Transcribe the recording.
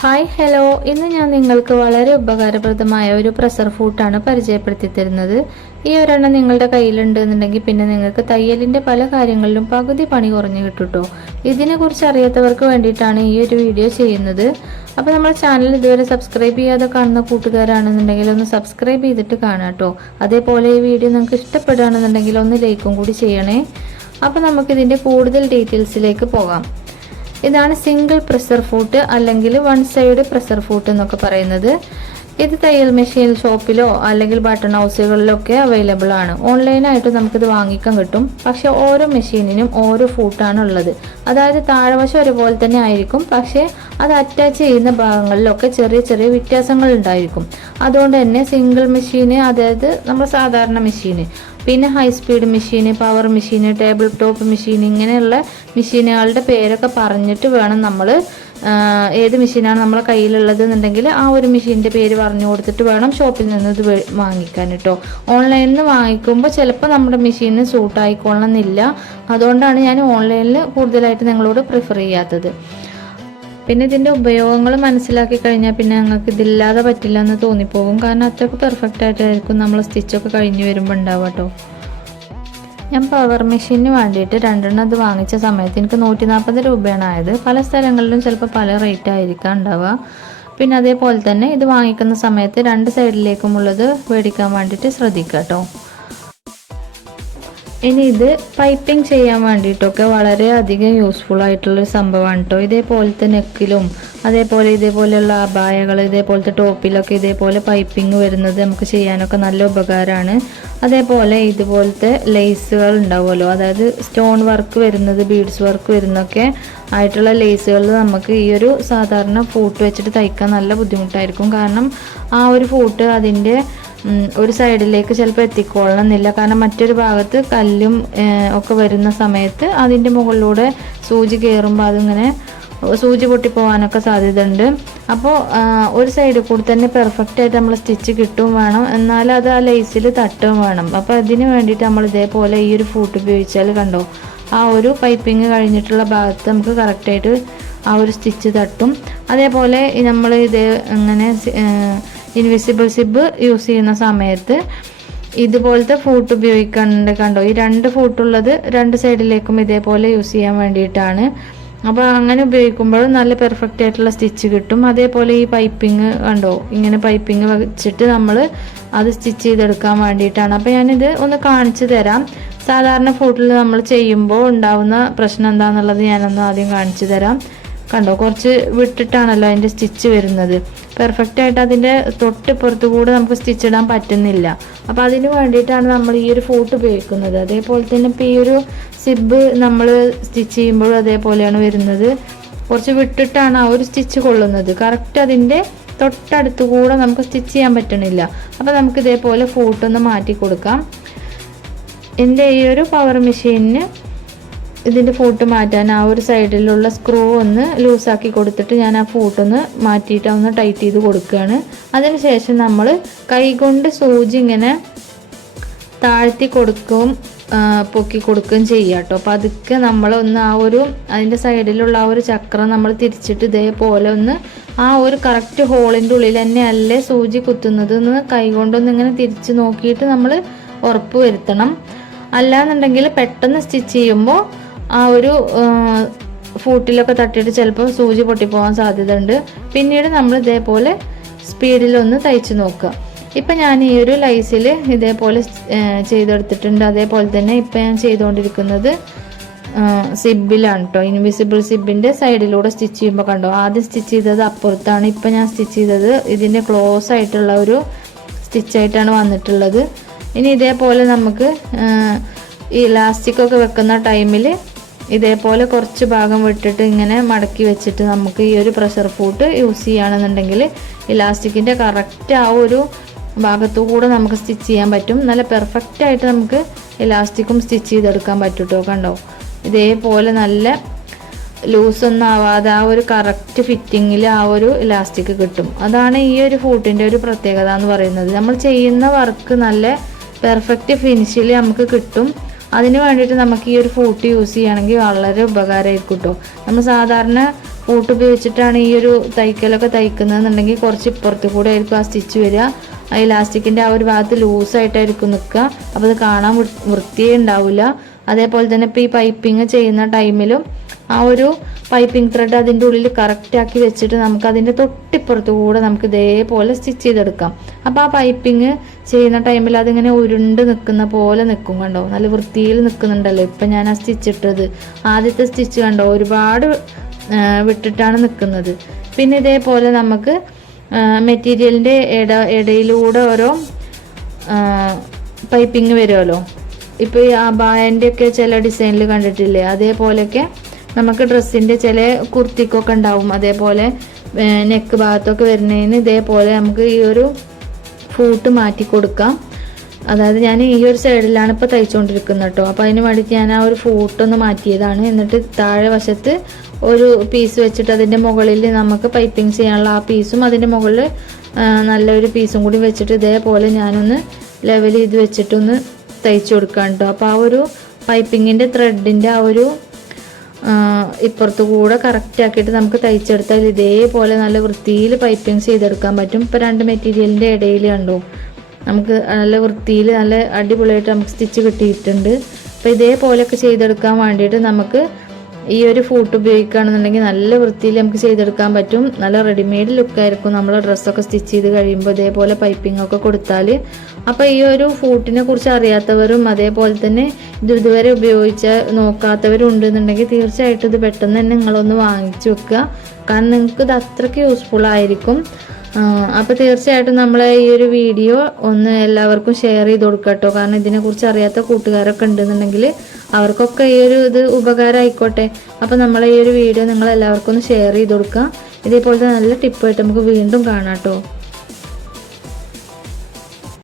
Hi hello ഇന്ന് ഞാൻ നിങ്ങൾക്ക് വളരെ ഉപകാരപ്രദമായ ഒരു പ്രഷർ ഫൂട്ടാണ് പരിചയപ്പെടുത്തി തരുന്നത് ഈ ഒരെണ്ണം നിങ്ങളുടെ കയ്യിലുണ്ട് എന്നുണ്ടെങ്കിൽ പിന്നെ നിങ്ങൾക്ക് തയ്യലിന്റെ പല കാര്യങ്ങളിലും പകുതി പണി കുറഞ്ഞു കിട്ടുട്ടോ. ഇതിനെക്കുറിച്ച് അറിയാത്തവർക്ക് വേണ്ടിയിട്ടാണ് ഈ ഒരു വീഡിയോ ചെയ്യുന്നത്. അപ്പോൾ നമ്മുടെ ചാനൽ ഇതുവരെ സബ്സ്ക്രൈബ് ചെയ്യാതെ കാണുന്ന കൂട്ടുകാരാണെന്നുണ്ടെങ്കിൽ ഒന്ന് സബ്സ്ക്രൈബ് ചെയ്തിട്ട് കാണാട്ടോ അതേപോലെ ഈ വീഡിയോ നിങ്ങൾക്ക് ഇഷ്ടപ്പെടുകയാണെന്നുണ്ടെങ്കിൽ ഒന്ന് ലൈക്കും കൂടി ചെയ്യണേ. അപ്പോൾ നമുക്കിതിന്റെ കൂടുതൽ ഡീറ്റെയിൽസിലേക്ക് പോകാം. ഇതാണ് സിംഗിൾ പ്രഷർ ഫൂട്ട് അല്ലെങ്കിൽ വൺ സൈഡ് പ്രഷർ ഫൂട്ട് എന്നൊക്കെ പറയുന്നത്. ഇത് തയ്യൽ മെഷീൻ ഷോപ്പിലോ അല്ലെങ്കിൽ ബട്ടൺ ഹൗസുകളിലൊക്കെ അവൈലബിൾ ആണ്. ഓൺലൈനായിട്ട് നമുക്കിത് വാങ്ങിക്കാൻ കിട്ടും. പക്ഷേ ഓരോ മെഷീനിനും ഓരോ ഫൂട്ടാണ് ഉള്ളത്. അതായത് താഴെവശം ഒരുപോലെ തന്നെ ആയിരിക്കും. പക്ഷേ അത് അറ്റാച്ച് ചെയ്യുന്ന ഭാഗങ്ങളിലൊക്കെ ചെറിയ ചെറിയ വ്യത്യാസങ്ങൾ ഉണ്ടായിരിക്കും. അതുകൊണ്ട് തന്നെ സിംഗിൾ മെഷീന് അതായത് നമ്മുടെ സാധാരണ മെഷീന് പിന്നെ high speed machine power machine table top machine ഇങ്ങനെയുള്ള മെഷീനുകളുടെ പേരൊക്കെ പറഞ്ഞിട്ട് വേണം നമ്മൾ ഏത് മെഷീനാണ് നമ്മളെ കയ്യിലുള്ളത് എന്നുണ്ടെങ്കിൽ ആ ഒരു മെഷീന്റെ പേര് പറഞ്ഞു കൊടുത്തിട്ട് വേണം ഷോപ്പിൽ നിന്ന് ഇത് വാങ്ങിക്കാൻ കേട്ടോ ഓൺലൈനിൽ നിന്ന് വാങ്ങിക്കുമ്പോൾ ചിലപ്പോൾ നമ്മുടെ മെഷീന് സൂട്ട് ആയിക്കൊള്ളണമെന്നില്ല. അതുകൊണ്ടാണ് ഞാൻ ഓൺലൈനിൽ കൂടുതലായിട്ട് നിങ്ങളോട് പ്രിഫർ ചെയ്യാത്തത്. പിന്നെ ഇതിന്റെ ഉപയോഗങ്ങൾ മനസ്സിലാക്കി കഴിഞ്ഞാൽ പിന്നെ ഞങ്ങൾക്ക് ഇതില്ലാതെ പറ്റില്ല എന്ന് തോന്നിപ്പോകും. കാരണം അത്രയ്ക്ക് പെർഫെക്റ്റ് ആയിട്ടായിരിക്കും നമ്മൾ സ്റ്റിച്ചൊക്കെ കഴിഞ്ഞ് വരുമ്പോൾ ഉണ്ടാവുക കേട്ടോ ഞാൻ പവർ മെഷീന് വേണ്ടിയിട്ട് രണ്ടെണ്ണം അത് വാങ്ങിച്ച സമയത്ത് എനിക്ക് നൂറ്റി നാൽപ്പത് രൂപയാണ് ആയത്. പല സ്ഥലങ്ങളിലും ചിലപ്പോൾ പല റേറ്റ് ആയിരിക്കാം ഉണ്ടാവുക. പിന്നെ അതേപോലെ തന്നെ ഇത് വാങ്ങിക്കുന്ന സമയത്ത് രണ്ട് സൈഡിലേക്കുമുള്ളത് മേടിക്കാൻ വേണ്ടിയിട്ട് ശ്രദ്ധിക്കാം കേട്ടോ ഇനി ഇത് പൈപ്പിംഗ് ചെയ്യാൻ വേണ്ടിയിട്ടൊക്കെ വളരെ അധികം യൂസ്ഫുൾ ആയിട്ടുള്ളൊരു സംഭവമാണ് കേട്ടോ ഇതേപോലത്തെ നെക്കിലും അതേപോലെ ഇതേപോലെയുള്ള അപായകൾ ഇതേപോലത്തെ ടോപ്പിലൊക്കെ ഇതേപോലെ പൈപ്പിംഗ് വരുന്നത് നമുക്ക് ചെയ്യാനൊക്കെ നല്ല ഉപകാരമാണ്. അതേപോലെ ഇതുപോലത്തെ ലേസുകൾ ഉണ്ടാവുമല്ലോ. അതായത് സ്റ്റോൺ വർക്ക് വരുന്നത് ബീഡ്സ് വർക്ക് വരുന്നൊക്കെ ആയിട്ടുള്ള ലേസുകൾ നമുക്ക് ഈ ഒരു സാധാരണ ഫൂട്ട് വെച്ചിട്ട് തയ്ക്കാൻ നല്ല ബുദ്ധിമുട്ടായിരിക്കും. കാരണം ആ ഒരു ഫൂട്ട് അതിന്റെ ഒരു സൈഡിലേക്ക് ചിലപ്പോൾ എത്തിക്കൊള്ളണമെന്നില്ല. കാരണം മറ്റൊരു ഭാഗത്ത് കല്ലും ഒക്കെ വരുന്ന സമയത്ത് അതിന്റെ മുകളിലൂടെ സൂചി കയറുമ്പോൾ അതിങ്ങനെ സൂചി പൊട്ടിപ്പോവാനൊക്കെ സാധ്യത ഉണ്ട് അപ്പോൾ ഒരു സൈഡിൽ കൂടി തന്നെ പെർഫെക്റ്റ് ആയിട്ട് നമ്മൾ സ്റ്റിച്ച് കിട്ടും വേണം. എന്നാൽ അത് ആ ലേസിൽ തട്ടും വേണം. അപ്പോൾ അതിന് വേണ്ടിയിട്ട് നമ്മൾ ഇതേപോലെ ഈ ഒരു ഫൂട്ട് ഉപയോഗിച്ചാൽ കണ്ടോ ആ ഒരു പൈപ്പിംഗ് കഴിഞ്ഞിട്ടുള്ള ഭാഗത്ത് നമുക്ക് കറക്റ്റായിട്ട് ആ ഒരു സ്റ്റിച്ച് തട്ടും. അതേപോലെ നമ്മൾ ഇത് ഇങ്ങനെ ഇൻവിസിബിൾ സിബ് യൂസ് ചെയ്യുന്ന സമയത്ത് ഇതുപോലത്തെ ഫൂട്ട് ഉപയോഗിക്കുന്നുണ്ട് കണ്ടോ? ഈ രണ്ട് ഫൂട്ടുള്ളത് രണ്ട് സൈഡിലേക്കും ഇതേപോലെ യൂസ് ചെയ്യാൻ വേണ്ടിയിട്ടാണ്. അപ്പോൾ അങ്ങനെ ഉപയോഗിക്കുമ്പോൾ നല്ല പെർഫെക്റ്റ് ആയിട്ടുള്ള സ്റ്റിച്ച് കിട്ടും. അതേപോലെ ഈ പൈപ്പിംഗ് കണ്ടോ? ഇങ്ങനെ പൈപ്പിംഗ് വെച്ചിട്ട് നമ്മൾ അത് സ്റ്റിച്ച് ചെയ്തെടുക്കാൻ വേണ്ടിയിട്ടാണ്. അപ്പോൾ ഞാനിത് ഒന്ന് കാണിച്ചു തരാം. സാധാരണ ഫൂട്ടിൽ നമ്മൾ ചെയ്യുമ്പോൾ ഉണ്ടാവുന്ന പ്രശ്നം എന്താണെന്നുള്ളത് ഞാനൊന്ന് ആദ്യം കാണിച്ചു തരാം. കണ്ടോ? കുറച്ച് വിട്ടിട്ടാണല്ലോ അതിന്റെ സ്റ്റിച്ച് വരുന്നത്. പെർഫെക്റ്റ് ആയിട്ട് അതിന്റെ തൊട്ടിപ്പുറത്ത് കൂടെ നമുക്ക് സ്റ്റിച്ച് ഇടാൻ പറ്റുന്നില്ല. അപ്പോൾ അതിന് വേണ്ടിയിട്ടാണ് നമ്മൾ ഈ ഒരു ഫോട്ട് ഉപയോഗിക്കുന്നത്. അതേപോലെ തന്നെ ഇപ്പോൾ ഈ ഒരു സിബ് നമ്മൾ സ്റ്റിച്ച് ചെയ്യുമ്പോഴും അതേപോലെയാണ് വരുന്നത്. കുറച്ച് വിട്ടിട്ടാണ് ആ ഒരു സ്റ്റിച്ച് കൊള്ളുന്നത്. കറക്റ്റ് അതിന്റെ തൊട്ടടുത്ത് കൂടെ നമുക്ക് സ്റ്റിച്ച് ചെയ്യാൻ പറ്റണില്ല. അപ്പോൾ നമുക്ക് ഇതേപോലെ ഫോട്ടൊന്ന് മാറ്റി കൊടുക്കാം. എന്റെ ഈ ഒരു പവർ മെഷീനിന് ഇതിന്റെ ഫോട്ട് മാറ്റാൻ ആ ഒരു സൈഡിലുള്ള സ്ക്രൂ ഒന്ന് ലൂസാക്കി കൊടുത്തിട്ട് ഞാൻ ആ ഫോട്ടൊന്ന് മാറ്റിയിട്ട് ഒന്ന് ടൈറ്റ് ചെയ്ത് കൊടുക്കുകയാണ്. അതിനുശേഷം നമ്മൾ കൈകൊണ്ട് സൂചി ഇങ്ങനെ താഴ്ത്തി കൊടുക്കും പൊക്കി കൊടുക്കുകയും ചെയ്യുക കേട്ടോ. അപ്പോൾ അതൊക്കെ നമ്മളൊന്ന് ആ ഒരു അതിന്റെ സൈഡിലുള്ള ആ ഒരു ചക്രം നമ്മൾ തിരിച്ചിട്ട് ഇതേപോലെ ഒന്ന് ആ ഒരു കറക്റ്റ് ഹോളിന്റെ ഉള്ളിൽ തന്നെ അല്ലേ സൂചി കുത്തുന്നത്? എന്ന് കൈകൊണ്ടൊന്ന് ഇങ്ങനെ തിരിച്ച് നോക്കിയിട്ട് നമ്മൾ ഉറപ്പ് വരുത്തണം. അല്ലാന്നുണ്ടെങ്കിൽ പെട്ടെന്ന് സ്റ്റിച്ച് ചെയ്യുമ്പോൾ ആ ഒരു ഫൂട്ടിലൊക്കെ തട്ടിയിട്ട് ചിലപ്പോൾ സൂചി പൊട്ടിപ്പോകാൻ സാധ്യതയുണ്ട്. പിന്നീട് നമ്മൾ ഇതേപോലെ സ്പീഡിലൊന്ന് തയ്ച്ച് നോക്കുക. ഇപ്പം ഞാൻ ഈ ഒരു ലൈസിൽ ഇതേപോലെ ചെയ്തെടുത്തിട്ടുണ്ട്. അതേപോലെ തന്നെ ഇപ്പം ഞാൻ ചെയ്തുകൊണ്ടിരിക്കുന്നത് സിബിലാണ് കേട്ടോ ഇൻവിസിബിൾ സിബിന്റെ സൈഡിലൂടെ സ്റ്റിച്ച് ചെയ്യുമ്പോൾ കണ്ടോ? ആദ്യം സ്റ്റിച്ച് ചെയ്തത് അപ്പുറത്താണ്. ഇപ്പം ഞാൻ സ്റ്റിച്ച് ചെയ്തത് ഇതിന്റെ ക്ലോസ് ആയിട്ടുള്ള ഒരു സ്റ്റിച്ചായിട്ടാണ് വന്നിട്ടുള്ളത്. ഇനി ഇതേപോലെ നമുക്ക് ഇലാസ്റ്റിക് ഇലാസ്റ്റിക്കൊക്കെ വെക്കുന്ന ടൈമിൽ ഇതേപോലെ കുറച്ച് ഭാഗം വിട്ടിട്ട് ഇങ്ങനെ മടക്കി വെച്ചിട്ട് നമുക്ക് ഈ ഒരു പ്രഷർ ഫൂട്ട് യൂസ് ചെയ്യുകയാണെന്നുണ്ടെങ്കിൽ ഇലാസ്റ്റിക്കിന്റെ കറക്റ്റ് ആ ഒരു ഭാഗത്തു കൂടെ നമുക്ക് സ്റ്റിച്ച് ചെയ്യാൻ പറ്റും. നല്ല പെർഫെക്റ്റ് ആയിട്ട് നമുക്ക് ഇലാസ്റ്റിക്കും സ്റ്റിച്ച് ചെയ്തെടുക്കാൻ പറ്റൂട്ടോ കണ്ടോ? ഇതേപോലെ നല്ല ലൂസൊന്നും ആവാതെ ആ ഒരു കറക്റ്റ് ഫിറ്റിങ്ങിൽ ആ ഒരു ഇലാസ്റ്റിക് കിട്ടും. അതാണ് ഈ ഒരു ഫൂട്ടിന്റെ ഒരു പ്രത്യേകത എന്ന് പറയുന്നത്. നമ്മൾ ചെയ്യുന്ന വർക്ക് നല്ല പെർഫെക്റ്റ് ഫിനിഷിൽ നമുക്ക് കിട്ടും. അതിന് വേണ്ടിയിട്ട് നമുക്ക് ഈ ഒരു ഫൂട്ട് യൂസ് ചെയ്യുകയാണെങ്കിൽ വളരെ ഉപകാരമായിരിക്കും കേട്ടോ നമ്മൾ സാധാരണ ഫൂട്ട് ഉപയോഗിച്ചിട്ടാണ് ഈ ഒരു തയ്ക്കലൊക്കെ തയ്ക്കുന്നതെന്നുണ്ടെങ്കിൽ കുറച്ച് ഇപ്പുറത്ത് കൂടെ ആയിരിക്കും ആ സ്റ്റിച്ച് വരിക. ആ ഇലാസ്റ്റിക്കിന്റെ ആ ഒരു ഭാഗത്ത് ലൂസായിട്ടായിരിക്കും നിൽക്കുക. അപ്പോൾ അത് കാണാൻ വൃത്തിയേ ഉണ്ടാവില്ല. അതേപോലെ തന്നെ ഇപ്പോൾ ഈ പൈപ്പിംഗ് ചെയ്യുന്ന ടൈമിലും ആ ഒരു പൈപ്പിംഗ് ത്രെഡ് അതിന്റെ ഉള്ളിൽ കറക്റ്റ് ആക്കി വെച്ചിട്ട് നമുക്ക് അതിന്റെ തൊട്ടിപ്പുറത്ത് കൂടെ നമുക്ക് ഇതേപോലെ സ്റ്റിച്ച് ചെയ്തെടുക്കാം. അപ്പോൾ ആ പൈപ്പിംഗ് ചെയ്യുന്ന ടൈമിൽ അതിങ്ങനെ ഉരുണ്ട് നിൽക്കുന്ന പോലെ നിൽക്കും കണ്ടോ? നല്ല വൃത്തിയിൽ നിൽക്കുന്നുണ്ടല്ലോ ഇപ്പം ഞാൻ ആ സ്റ്റിച്ച് ഇട്ടത്. ആദ്യത്തെ സ്റ്റിച്ച് കണ്ടോ? ഒരുപാട് വിട്ടിട്ടാണ് നിൽക്കുന്നത് പിന്നെ ഇതേപോലെ നമുക്ക് മെറ്റീരിയലിന്റെ ഇട ഇടയിലൂടെ ഓരോ പൈപ്പിംഗ് വരുമല്ലോ ഇപ്പോൾ ഈ അബായന്റെ ഒക്കെ ചില ഡിസൈനിൽ കണ്ടിട്ടില്ലേ? അതേപോലെയൊക്കെ നമുക്ക് ഡ്രസ്സിന്റെ ചില കുർത്തിക്കൊക്കെ ഉണ്ടാവും. അതേപോലെ നെക്ക് ഭാഗത്തൊക്കെ വരുന്നതിന് ഇതേപോലെ നമുക്ക് ഈ ഒരു ഫൂട്ട് മാറ്റി കൊടുക്കാം. അതായത് ഞാൻ ഈ ഒരു സൈഡിലാണ് ഇപ്പോൾ തയ്ച്ചുകൊണ്ടിരിക്കുന്നത് കേട്ടോ അപ്പോൾ അതിന് വേണ്ടിയിട്ട് ഞാൻ ആ ഒരു ഫൂട്ടൊന്ന് മാറ്റിയതാണ്. എന്നിട്ട് താഴെ വശത്ത് ഒരു പീസ് വെച്ചിട്ട് അതിന്റെ മുകളിൽ നമുക്ക് പൈപ്പിംഗ് ചെയ്യാനുള്ള ആ പീസും അതിന്റെ മുകളിൽ നല്ലൊരു പീസും കൂടി വെച്ചിട്ട് ഇതേപോലെ ഞാനൊന്ന് ലെവൽ ചെയ്ത് വെച്ചിട്ടൊന്ന് തയ്ച്ചു കൊടുക്കാം കേട്ടോ. അപ്പോൾ ആ ഒരു പൈപ്പിങ്ങിന്റെ ത്രെഡിന്റെ ആ ഒരു ഇപ്പുറത്ത് കൂടെ കറക്റ്റ് ആക്കിയിട്ട് നമുക്ക് തയ്ച്ചെടുത്താൽ ഇതേപോലെ നല്ല വൃത്തിയിൽ പൈപ്പിംഗ് ചെയ്തെടുക്കാൻ പറ്റും. ഇപ്പോൾ രണ്ട് മെറ്റീരിയലിന്റെ ഇടയിൽ കണ്ടോ? നമുക്ക് നല്ല വൃത്തിയിൽ നല്ല അടിപൊളിയായിട്ട് നമുക്ക് സ്റ്റിച്ച് കിട്ടിയിട്ടുണ്ട്. അപ്പോൾ ഇതേപോലെയൊക്കെ ചെയ്തെടുക്കാൻ വേണ്ടിയിട്ട് നമുക്ക് ഈ ഒരു ഫൂട്ട് ഉപയോഗിക്കുകയാണെന്നുണ്ടെങ്കിൽ നല്ല വൃത്തിയിൽ നമുക്ക് ചെയ്തെടുക്കാൻ പറ്റും. നല്ല റെഡിമെയ്ഡ് ലുക്കായിരിക്കും നമ്മൾ ഡ്രസ്സൊക്കെ സ്റ്റിച്ച് ചെയ്ത് കഴിയുമ്പോൾ ഇതേപോലെ പൈപ്പിംഗ് ഒക്കെ കൊടുത്താൽ അപ്പോൾ ഈ ഒരു ഫൂട്ടിനെ കുറിച്ച് അറിയാത്തവരും അതേപോലെ തന്നെ ഇത് ഇതുവരെ ഉപയോഗിച്ച നോക്കാത്തവരും ഉണ്ടെന്നുണ്ടെങ്കിൽ തീർച്ചയായിട്ടും ഇത് പെട്ടെന്ന് തന്നെ നിങ്ങളൊന്ന് വാങ്ങിച്ചു വെക്കുക. കാരണം നിങ്ങൾക്ക് ഇത് അത്രയ്ക്ക് യൂസ്ഫുൾ ആയിരിക്കും. അപ്പോൾ തീർച്ചയായിട്ടും നമ്മൾ ഈ ഒരു വീഡിയോ ഒന്ന് എല്ലാവർക്കും ഷെയർ ചെയ്ത് കൊടുക്കട്ടോ. കാരണം ഇതിനെക്കുറിച്ച് അറിയാത്ത കൂട്ടുകാരൊക്കെ ഉണ്ടെന്നുണ്ടെങ്കിൽ അവർക്കൊക്കെ ഈ ഒരു ഇത് ഉപകാരം ആയിക്കോട്ടെ അപ്പോൾ നമ്മൾ ഈ ഒരു വീഡിയോ നിങ്ങൾ എല്ലാവർക്കും ഒന്ന് ഷെയർ ചെയ്ത് കൊടുക്കുക ഇതേപോലത്തെ നല്ല ടിപ്പായിട്ട് നമുക്ക് വീണ്ടും കാണാം കേട്ടോ.